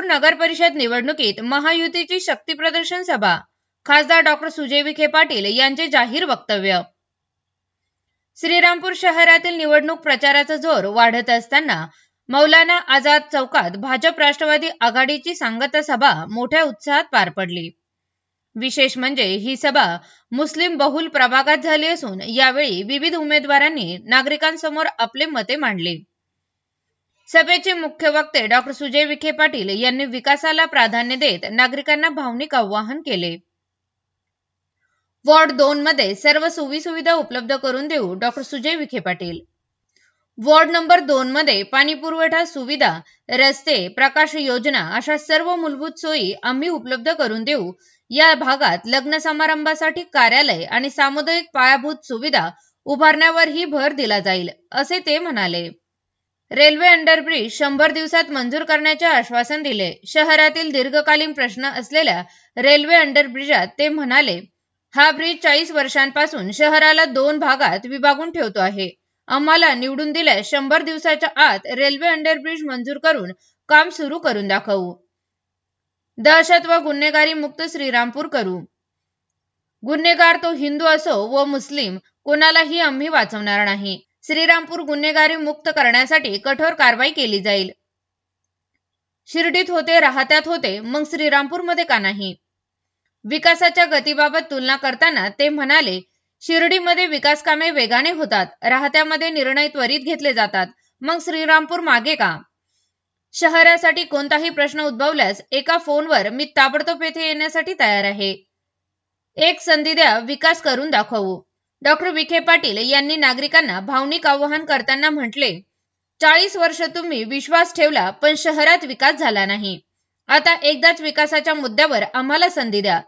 श्रीरामपूर नगर परिषद निवडणुकीत महायुतीची शक्ती प्रदर्शन सभा, खासदार डॉक्टर सुजय विखे पाटील यांचे जाहीर वक्तव्य। श्रीरामपूर शहरातील निवडणूक प्रचाराचा जोर वाढत असताना मौलाना आझाद चौकात भाजप राष्ट्रवादी आघाडीची सांगता सभा मोठ्या उत्साहात पार पडली। विशेष म्हणजे ही सभा मुस्लिम बहुल प्रभागात झाली असून यावेळी विविध उमेदवारांनी नागरिकांसमोर आपले मते मांडली। सभेचे मुख्य वक्ते डॉक्टर सुजय विखे पाटील यांनी विकासाला प्राधान्य देत नागरिकांना भावनिक आवाहन केले। वॉर्ड 2 मध्ये सर्व सुविधा उपलब्ध करून देऊ doctor Sujay Vikhe Patil. Ward number 2 मध्ये पाणी पुरवठा सुविधा, रस्ते, प्रकाश योजना अशा सर्व मूलभूत सोयी आम्ही उपलब्ध करून देऊ। या भागात लग्न समारंभासाठी कार्यालय आणि सामुदायिक पायाभूत सुविधा उभारण्यावरही भर दिला जाईल, असे ते म्हणाले। रेल्वे अंडरब्रिज 100 दिवसात मंजूर करण्याचे आश्वासन दिले। शहरातील दीर्घकालीन प्रश्न असलेल्या रेल्वे अंडरब्रिजात ते म्हणाले, हा ब्रिज 40 वर्षांपासून शहराला 2 भागात विभागून ठेवतो आहे। आम्हाला निवडून दिल्यास 100 दिवसाच्या आत रेल्वे अंडरब्रिज मंजूर करून काम सुरू करून दाखवू। दहशत व गुन्हेगारी मुक्त श्रीरामपूर करू। गुन्हेगार तो हिंदू असो व मुस्लिम, कोणालाही आम्ही वाचवणार नाही। श्रीरामपूर गुन्हेगारी मुक्त करण्यासाठी कठोर कारवाई केली जाईल। शिर्डीत होते, राहत्यात होते, मग श्रीरामपूर मध्ये का नाही? विकासाच्या गतीबाबत तुलना करताना ते म्हणाले, शिर्डीमध्ये विकास कामे वेगाने होतात, राहत्यामध्ये निर्णय त्वरित घेतले जातात, मग श्रीरामपूर मागे का? शहरासाठी कोणताही प्रश्न उद्भवल्यास एका फोनवर मी ताबडतोब येथे येण्यासाठी तयार आहे। एक संधी द्या, विकास करून दाखवू। डॉक्टर विखे पाटील यांनी नागरिकांना भावनिक आवाहन करताना म्हटले, 40 वर्ष तुम्ही विश्वास ठेवला पण शहरात विकास झाला नाही। आता एकदाच विकासाच्या मुद्द्यावर आम्हाला संधी द्या।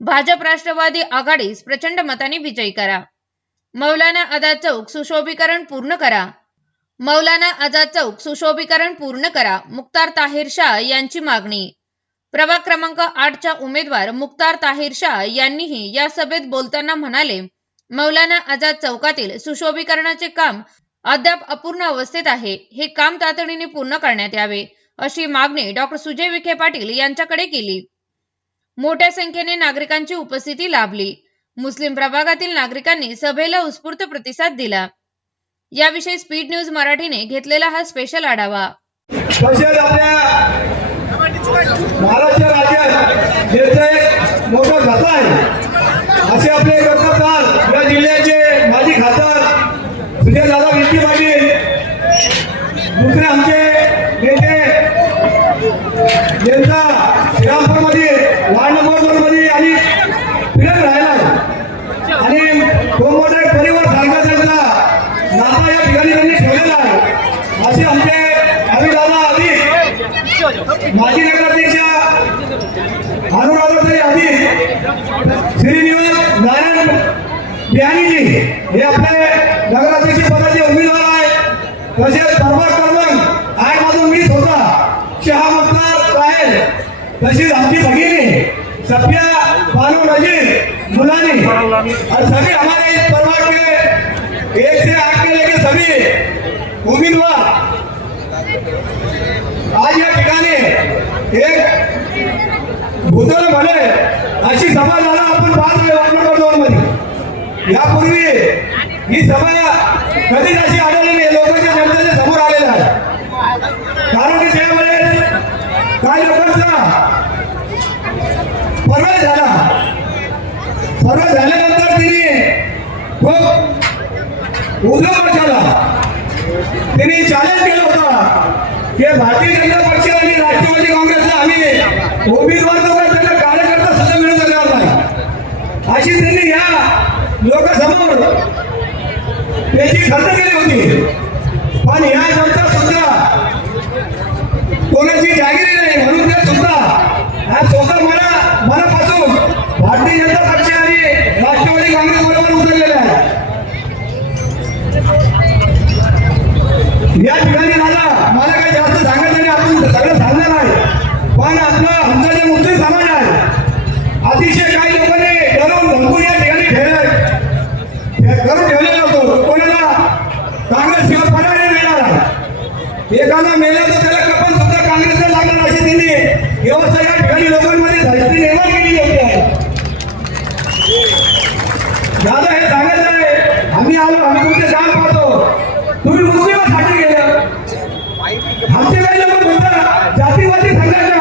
भाजप राष्ट्रवादी आघाडीस प्रचंड मताने विजयी करा। मौलाना आझाद चौक सुशोभीकरण पूर्ण करा। मौलाना आझाद चौक सुशोभीकरण पूर्ण करा, मुख्तार ताहिर शाह यांची मागणी। प्रभाग क्रमांक 8 च्या उमेदवार मुख्तार ताहिर शाह यांनीही या सभेत बोलताना म्हणाले, मौलाना आझाद चौकातील सुशोभीकरणाचे काम अद्याप अपूर्ण अवस्थेत आहे। हे काम तातडीने पूर्ण करण्यात यावे, अशी मागणी डॉक्टर सुजय विखे पाटील यांच्याकडे केली। मोठ्या संख्येने नागरिकांची उपस्थिती लाभली। मुस्लिम प्रभागातील नागरिकांनी सभेला उत्स्फूर्त प्रतिसाद दिला। याविषयी स्पीड न्यूज मराठीने घेतलेला हा स्पेशल आढावा। महाराष्ट्र राज्यात एक मोठा गाथा आहे असे आपले कर्तव्यदर या जिल्ह्याचे माजी खासदार सुजय दादा विखे पाटील, दुसरे आमचे नेते ज्यांचा श्रीरामपूरमध्ये वार्ड नंबर 2 मध्ये आणि फिरत राहिला आणि तो मोठा एक परिवार सारखा त्यांचा नाता या ठिकाणी त्यांनी ठेवलेला आहे। असे आमचे अभिदादा अधिक माजी नगराध्यक्ष अनुराधाताई अधिक श्रीनिवास नारायण बियाणीजी हे आपले नगराध्यक्ष पदाचे उमेदवार आहेत। तसेच दरबार क्रमांक 8 मधून मी स्वतः शहा मुख्तार साहेब, तसेच आमची भगिनी सफिया बानो नजीर मुलानी और सभी हमारे इस प्रभाग के 1 से 8 के लेके सभी उम्मीदवार आज या ठिकाणी एक भूतल भले अशी सभा झाला आपण 5 वार्ड नंबर 2 मध्ये। यापूर्वी ही सभा कधीच अशी आढळली नाही, लोकांच्या जनतेच्या समोर आलेला आहे। कारण की त्यावेळेस काही लोकांचा परवाय झाला, परवाय झाल्यानंतर तिने खूप उद्धव पक्षाला तिने चॅलेंज केलं होतं की भारतीय जनता पक्ष आणि राष्ट्रवादी काँग्रेसला आम्ही उमेदवार त्यांना कार्यकर्ता सुद्धा मिळू देणार नाही, अशी त्यांनी या लोकांसमोर त्याची खर्च केली होती। पण या नंतर सुद्धा कोणाची जागिरी नाही, म्हणून ते सुद्धा आज स्वतः मनापासून भारतीय जनता पक्ष आणि राष्ट्रवादी काँग्रेस बरोबर उतरलेले आहे। या ठिकाणी मला काही जास्त सांगायचं नाही, आपण सगळं सांगणार आहे। पण आपलं आमचा जे मुस्लिम समाज आहे अतिशय काही लोकांनी डरून धमकून या ठिकाणी करून ठेवलेलं होतं। कोणाला काँग्रेस शिवाय पर्याय मिळणार आहे, एकाला मेला तर त्याला कपन सुद्धा काँग्रेसला लागणार अशी त्यांनी व्यवस्था या ठिकाणी लोकांमध्ये दहशती निर्माण केलेली होती आहे. दादा हे सांगायचं आहे, आम्ही आलो, आम्ही तुमचे काम पाहतो, तुम्ही मुस्लिमांसाठी गेलं. आमचे काही लोक म्हणतात जातीवादी संघटना,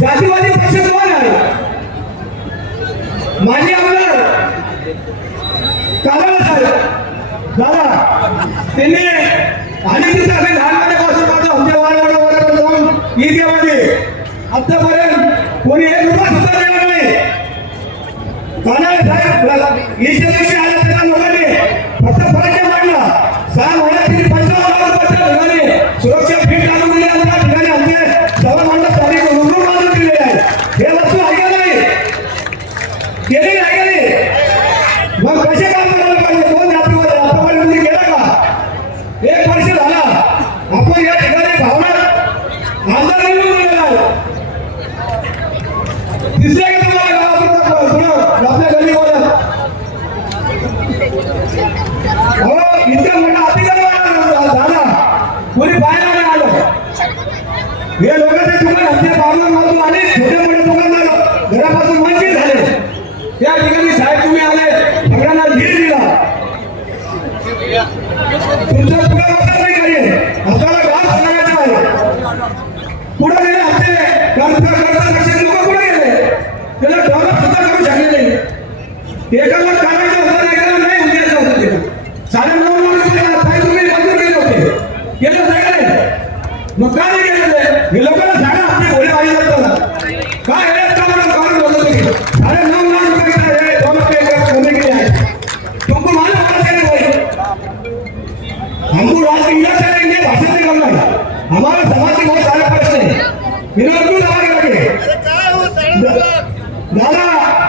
जातीवादी पक्ष कोण आहे? माजी आमदार कालाला साहेब दादा त्यांनी आणि तिथं आम्ही लहानपणापासून पाहतो आमच्या वारवाडा जाऊन ईदगामध्ये आतापर्यंत कोणी एक रुपया सुद्धा दिला नाही. कालाला साहेब ईदच्या दिवशी आल्या त्या लोकांनी फक्त फराच्या मांडला 6 महिन्यात त्यांनी 55,000 रुपयाच्या ठिकाणी सुरक्षा फीट लागू दिली आणि त्या ठिकाणी आमचे सव्वा मंडप तारीख रुग्ण बांधून दिलेले आहे. हे वस्तू आहे का नाही? केलेली आहे का नाही? मग कसे काम करायला पाहिजे? कोण जातीवादी आतापर्यंत गेला का? 1 वर्ष झाला आपण या ठिकाणी भावना आंदोलन निवडून आहे. दिसले का तुम्हाला गावापुरता आपल्या गल्ली बोलत इतका मोठा अधिकार झाला कोणी बाहेर नाही आलं. हे लोकांचे दुकान आमच्या बाबा आले, छोटे मोठे दुकानदार घरापासून वंचित झाले. त्या ठिकाणी साहेब तुम्ही आले, सगळ्यांना धीर दिला. तुमचं पुढे वाटत नाही काही आपल्याला गाव सांगायचं आहे. पुढे गेले आमचे करता लोक पुढे गेले, त्याला डेव्हलप सुद्धा करू शकले नाही. एकाला काढायचं होतं, एकाला नाही उद्यायचं होतं. ते 9.5 लाख रुपये तुम्ही मंजूर केले होते, केलं सगळे. मग काय नाही केलं ते? हे लोकांना सांगा आमची गोळी आई जातात काय हे का म्हणून बोलत होते 9.5 लाख रुपये कमी केले आहे. तुमको मालूम होता कैसे भाई हमको राज इंडिया से लेंगे भाषण नहीं करना है. हमारे समाज के बहुत सारे प्रश्न है, विरोध क्यों लगे? दादा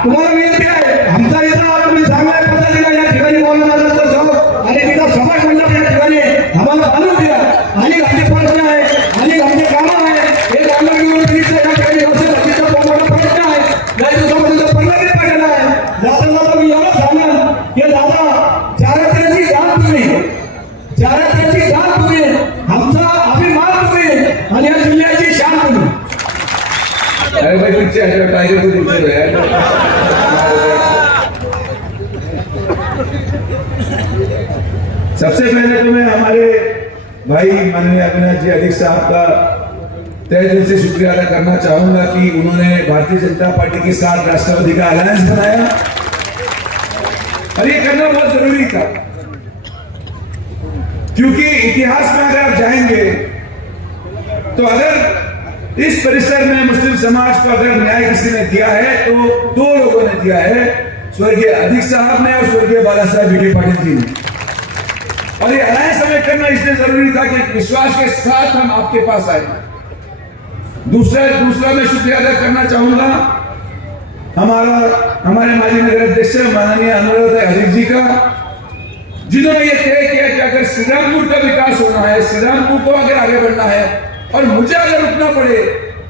तुम्हाला विनंती आहे, आमचा इथं तुम्ही चांगल्या पद्धतीने या ठिकाणी बोलणार तर जाऊ आणि तिथं समाज मंडप या ठिकाणी आम्हाला बांधून द्या. आणि आमचे प्रश्न आहे आणि आमचे कामं आहे. हे कामं घेऊन या ठिकाणी मोठा प्रश्न आहे. नाही दिवसामध्ये 15 दिन पडलेला आहे. जाता जाता मी एवढं सांगेन की दादा चारित्र्याची जाण तुम्ही, आमचा अभिमान तुम्ही आणि या जिल्ह्याची शान तुम्ही. अरे भाई पीछे हटो, टाइगर को दिखते रहे यार. सबसे पहले तो मैं हमारे भाई माननीय अविनाश जी अध्यक्ष साहब का तहे दिल से शुक्रिया अदा करना चाहूंगा कि उन्होंने भारतीय जनता पार्टी के साथ राष्ट्रवादी का अलायंस बनाया और ये करना बहुत जरूरी था, क्योंकि इतिहास में अगर आप जाएंगे तो अगर इस परिसर में मुस्लिम समाज को अगर न्याय किसी ने दिया है तो 2 लोगों ने दिया है, स्वर्गीय अध्यक्ष साहब ने और स्वर्गीय बाला साहब विखे पाटिल जी ने. और ये अलायंस हमें करना इसलिए जरूरी था कि विश्वास के साथ हम आपके पास आए. दूसरा मैं शुक्रिया अदा करना चाहूंगा हमारे माजी नगर अध्यक्ष माननीय अनुराधा हरीश जी का, जिन्होंने ये तय किया कि अगर श्रीरामपुर का विकास होना है, श्रीरामपुर को अगर आगे बढ़ना है और मुझे अगर रुकना पड़े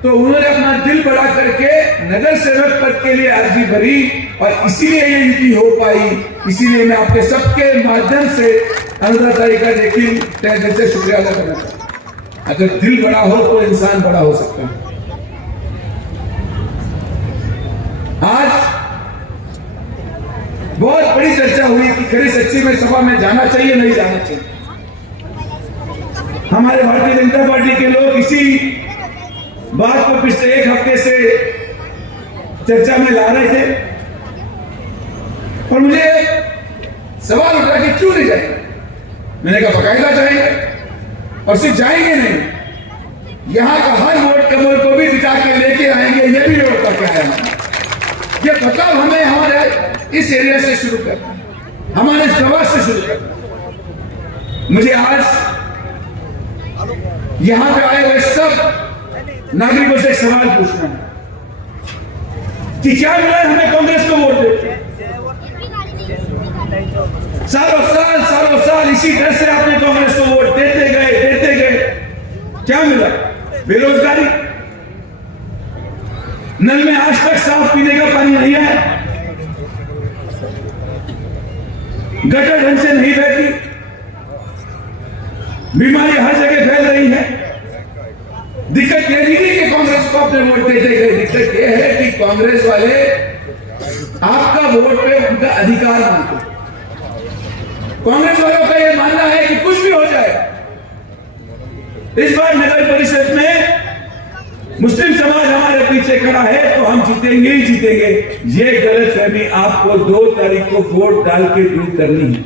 तो उन्होंने अपना दिल बड़ा करके नगर सेवक पद के लिए अर्जी भरी और इसीलिए ये नीति हो पाई. इसीलिए मैं आपके सबके माध्यम से अनुराधा जी का लेकिन तहे दिल से शुक्रिया अदा करना चाहता हूं. अगर दिल बड़ा हो तो इंसान बड़ा हो सकता है. आज बहुत बड़ी चर्चा हुई कि खरी सच्ची में सभा में जाना चाहिए नहीं जाना चाहिए. हमारे भारतीय जनता पार्टी के लोग इसी बात को पिछले 1 हफ्ते से चर्चा में ला रहे थे और मुझे सवाल उठा कि क्यों नहीं जाएंगे. मैंने कहा बकायदा जाएंगे और सिर्फ जाएंगे नहीं, यहां का हर वोट कमल को भी दिखा के लेके आएंगे. ये भी वोट करके आए. ये बदलाव हमें हमारे इस एरिया से शुरू करना, हमारे प्रवास से शुरू करना. मुझे आज यहां पे आए हुए सब नागरिकों से एक सवाल पूछना है कि क्या मिला है हमें कांग्रेस को वोट देके? सालों साल इसी तरह से आपने कांग्रेस को वोट देते गए. क्या मिला? बेरोजगारी, नल में आज तक साफ पीने का पानी नहीं है, गटर ढंग से नहीं बहती, बीमारी हर जगह फैल रही है. अपने वोट देते गए। दिक्कत यह है कि कांग्रेस वाले आपका वोट पे उनका अधिकार मानते हैं। कांग्रेस वालों का यह मानना है कि कुछ भी हो जाए, इस बार नगर परिषद में मुस्लिम समाज हमारे पीछे खड़ा है तो हम जीतेंगे ही जीतेंगे। ये गलतफहमी आपको 2 तारीख को वोट डाल के दूर करनी है।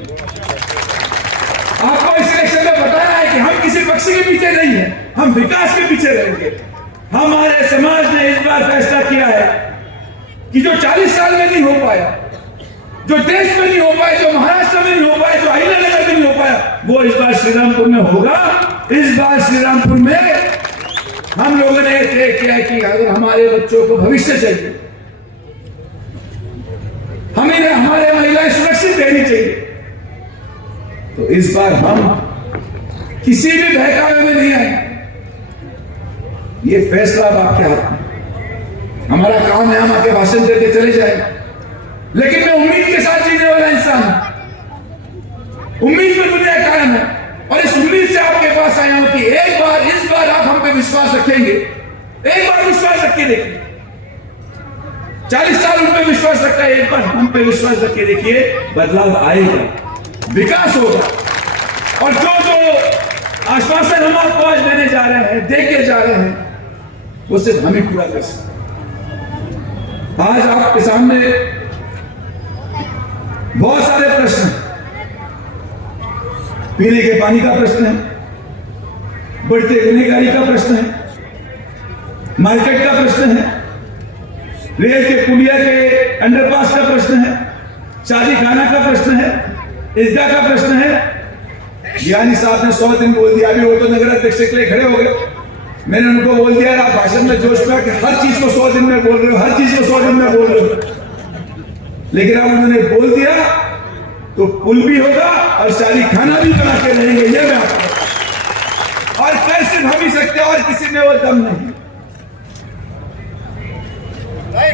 आपको इस इलेक्शन में बताना है कि हम किसी पक्ष के पीछे नहीं है, हम विकास के पीछे रहेंगे। हमारे समाज ने इस बार फैसला किया है कि जो 40 साल में नहीं हो पाया, जो देश में नहीं हो पाया, जो महाराष्ट्र में नहीं हो पाया, जो अहिल्यानगर में नहीं हो पाया, वो इस बार श्रीरामपुर में होगा। इस बार श्रीरामपुर में हम लोगों ने तय किया कि अगर हमारे बच्चों को भविष्य चाहिए, हमें हमारे महिलाएं सुरक्षित रहनी चाहिए, तो इस बार हम किसी भी बहकावे में नहीं आए। ये फैसला अब आपके हाथ में। हमारा काम है हम आके भाषण देके चले जाए, लेकिन मैं उम्मीद के साथ जीने वाला इंसान हूं। उम्मीद में दुनिया कायम है और इस उम्मीद से आपके पास आया हूं कि एक बार, इस बार आप हम पे विश्वास रखेंगे। एक बार विश्वास रख के देखिए। 40 साल उन पे विश्वास रखा है, एक बार हम पे विश्वास रख के देखिए, बदलाव आएगा, विकास होगा। और जो जो आश्वासन हम आपको आज देने जा रहे हैं, दे के जा रहे हैं, वो सिर्फ हम ही पूरा कर सकते। आज आपके सामने बहुत सारे प्रश्न हैं। पीने के पानी का प्रश्न है, बढ़ते गुनहगारी का प्रश्न है, मार्केट का प्रश्न है, रेल के पुलिया के अंडरपास का प्रश्न है, शादी खाना का प्रश्न है, ईदगाह का प्रश्न है। ज्ञानी साहब ने 100 दिन बोल दिया, अभी वो तो नगर अध्यक्ष के लिए खड़े हो गए। मैंने उनको बोल दिया, आप भाषण में जोश में कि हर चीज को 100 दिन में बोल रहे हो, हर चीज को 100 दिन में बोल रहे हो। लेकिन अब उन्होंने बोल दिया तो पुल भी होगा और शादी खाना भी बना के रहेंगे, ये मैं आपको। और कर सिर्फ हम ही सकते, और किसी में वो दम नहीं।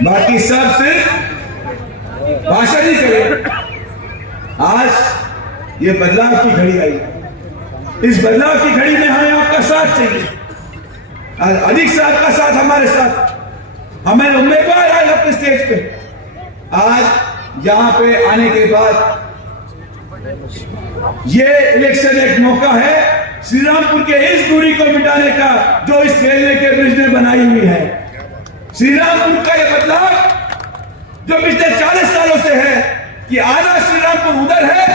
बाकी सब सिर्फ भाषण ही करें। आज ये बदलाव की घड़ी आई, इस बदलाव की घड़ी में हमें आपका साथ चाहिए, अधिक से आपका साथ हमारे साथ। हमें उम्मीदवार आए अपने स्टेज पे। आज यहां पे आने के बाद ये इलेक्शन एक मौका है श्रीरामपुर के इस दूरी को मिटाने का जो इस रेलवे के ब्रिज ने बनाई हुई है। श्रीरामपुर का यह बदलाव जो पिछले 40 सालों से है कि आधा श्रीरामपुर उधर है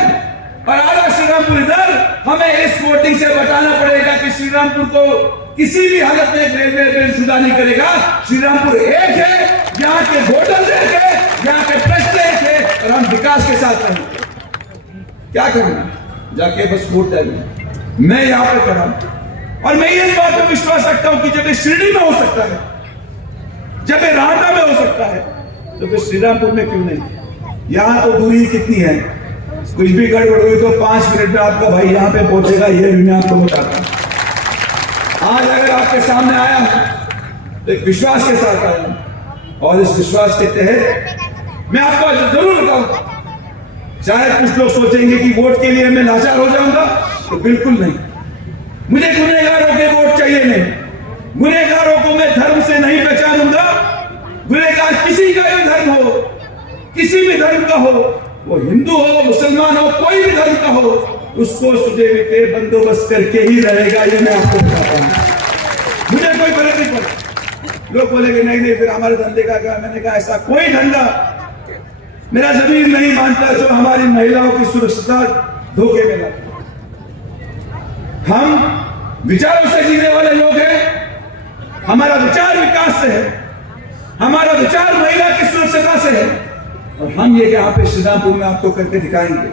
और आधा श्रीरामपुर इधर, हमें इस वोटिंग से बताना पड़ेगा कि श्रीरामपुर को किसी भी हालत में रेलवे बिल जुदा नहीं करेगा। श्रीरामपुर एक है, यहाँ के वोटर एक है, यहाँ के प्रश्न एक है, और हम विकास के साथ रहेंगे। क्या करना, जाके बस वोट डालना। मैं यहाँ पे कर रहा हूं और मैं इस बात पर विश्वास रखता हूं कि जब ये शिरडी में हो सकता है, जब ये राहता में हो सकता है, तो फिर श्रीरामपुर में क्यों नहीं। यहां तो दूरी कितनी है, कुछ भी गड़बड़ हुई तो 5 मिनट में आपका भाई यहां पे पहुंचेगा, ये भी मैं आपको बताता हूं। आज अगर आपके सामने आया तो एक विश्वास के साथ आया, और इस विश्वास के तहत मैं आपको जरूर बताऊंगा। शायद कुछ लोग सोचेंगे कि वोट के लिए मैं लाचार हो जाऊंगा, तो बिल्कुल नहीं। मुझे गुनहगारों के वोट चाहिए नहीं, गुनहगारों को मैं धर्म से नहीं पहचानूंगा। गुनहगार किसी का भी धर्म हो, किसी भी धर्म का हो, वो हिंदू हो, मुसलमान हो, कोई भी धर्म का हो, उसको सुदेवी के बंदोबस्त करके ही रहेगा, ये मैं आपको बताता हूं। मुझे कोई फर्क नहीं पड़ता। लोग बोलेंगे नहीं नहीं फिर हमारे धंधे का क्या। मैंने कहा ऐसा कोई धंधा मेरा जमीन नहीं मानता जो हमारी महिलाओं की सुरक्षा धोखे में लाता। हम विचारों से जीने वाले लोग हैं। हमारा विचार विकास से है, हमारा विचार महिला की सुरक्षा से है, और हम ये यहाँ पे श्रीरामपुर में आपको करके दिखाएंगे।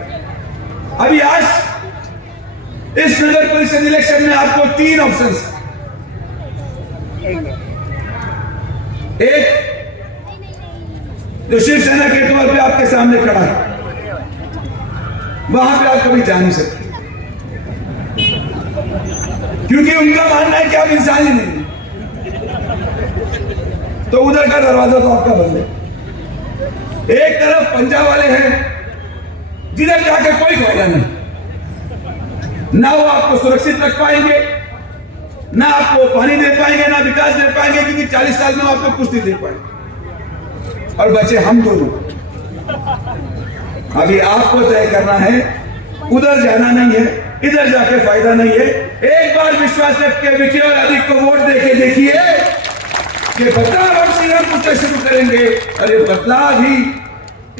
अभी आज इस नगर परिषद इलेक्शन में आपको 3 ऑप्शन है। एक जो शिवसेना के तौर पे आपके सामने खड़ा है, वहां पे आप कभी जा नहीं सकते, क्योंकि उनका मानना है कि आप इंसान ही नहीं, तो उधर का दरवाजा तो आपका बंद है। एक तरफ पंजाब वाले हैं जिधर जाके कोई फायदा नहीं, ना वो आपको सुरक्षित रख पाएंगे, ना आपको पानी दे पाएंगे, ना विकास दे पाएंगे, क्योंकि 40 साल में आपको कुछ नहीं दे पाएंगे। और बचे हम दोनों। अभी आपको तय करना है, उधर जाना नहीं है, इधर जाके फायदा नहीं है। एक बार विश्वास रख के विखे और आदित्य को वोट देके देखिए कि बदलाव हम श्रीरामपुर से शुरू करेंगे। और ये बदलाव ही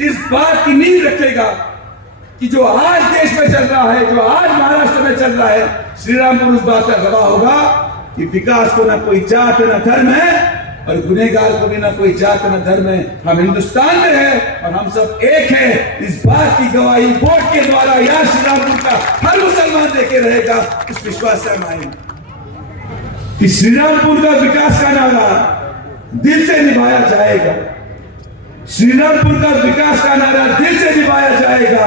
इस बात की नींव रखेगा कि जो आज देश में चल रहा है, जो आज महाराष्ट्र में चल रहा है, श्रीरामपुर उस बात का गवाह होगा कि विकास को ना कोई जात ना धर्म है, और गुनहगार को भी ना कोई जात ना धर्म है। हम हिंदुस्तान में हैं और हम सब एक हैं। इस बात की गवाही वोट के द्वारा यहाँ श्रीरामपुर का हर मुसलमान देके रहेगा। इस विश्वास से हम आएंगे कि श्रीरामपुर का विकास का नारा दिल से निभाया जाएगा। श्रीरामपुर का विकास का नारा दिल से निभाया जाएगा।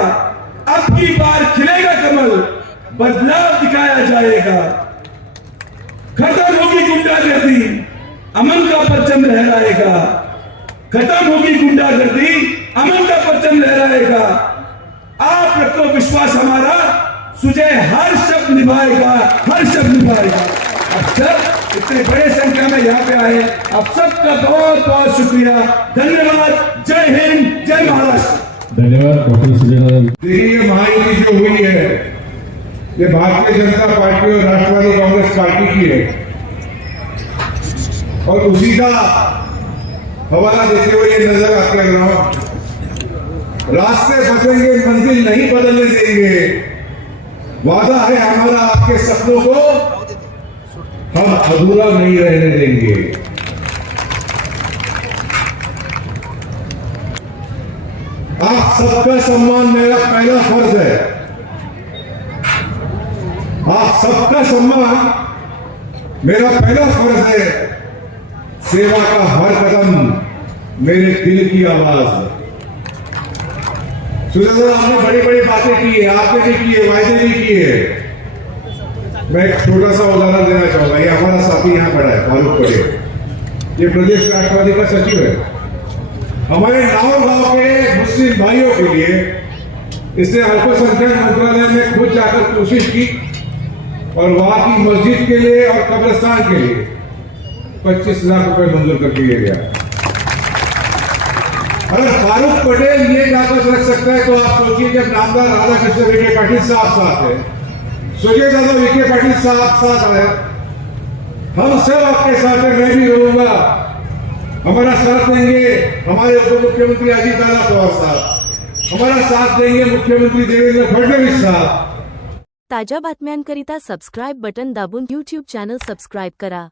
अब की बार खिलेगा कमल, बदलाव दिखाया जाएगा। खत्म होगी गुंडागर्दी, अमन का परचम लहराएगा। खत्म होगी गुंडागर्दी, अमन का परचम लहराएगा। आप रखो विश्वास हमारा, सुजय हर शब्द निभाएगा, हर शब्द निभाएगा। अब सब इतने बड़े संख्या में यहाँ पे आए, आप सबका बहुत बहुत शुक्रिया, धन्यवाद। जय हिंद, जय महाराष्ट्र। धन्यवाद डॉक्टर सुजय दादा। देखिए, ये महायुति जो हुई है, ये भारतीय जनता पार्टी और राष्ट्रवादी कांग्रेस पार्टी की है, और उसी का हवाला देते हुए ये नजर आते हैं। रास्ते बदलेंगे, मंजिल नहीं बदलने देंगे। वादा है हमारा, आपके सपनों को हम अधूरा नहीं रहने देंगे। आप सबका सम्मान मेरा पहला फर्ज है। आप सबका सम्मान मेरा पहला फर्ज है। सेवा का हर कदम मेरे दिल की आवाज है। सुरेंद्र, आपने बड़ी बड़ी बातें की है, आपने भी की है, वायदे भी किए। मैं एक छोटा सा उदाहरण देना चाहूंगा। ये हमारा साथी यहाँ खड़ा है, फारूक पटेल, ये प्रदेश राष्ट्रवादी का सचिव है। हमारे गांव के मुस्लिम भाइयों के लिए इसने अल्पसंख्यक मंत्रालय में खुद जाकर कोशिश की, और वहां की मस्जिद के लिए और कब्रिस्तान के लिए 25 लाख रुपए मंजूर करके ले गया। अगर फारूक पटेल ये ताकत रख सकता है, तो आप सोचिए जब नामदार राधाकृष्ण विखे पाटिल साहब साथ है, सुजय दादा विखे पाटिल साहब साथ आए, हम सब आपके साथ हैं। मैं भी रहूंगा। हमारा साथ देंगे हमारे उप मुख्यमंत्री अजीत दादा पवार साहब, हमारा साथ देंगे मुख्यमंत्री देवेंद्र फडणवीस साहब। ताज्या बातम्यांकरिता सबस्क्राईब बटन दाबून YouTube चॅनल सबस्क्राईब करा।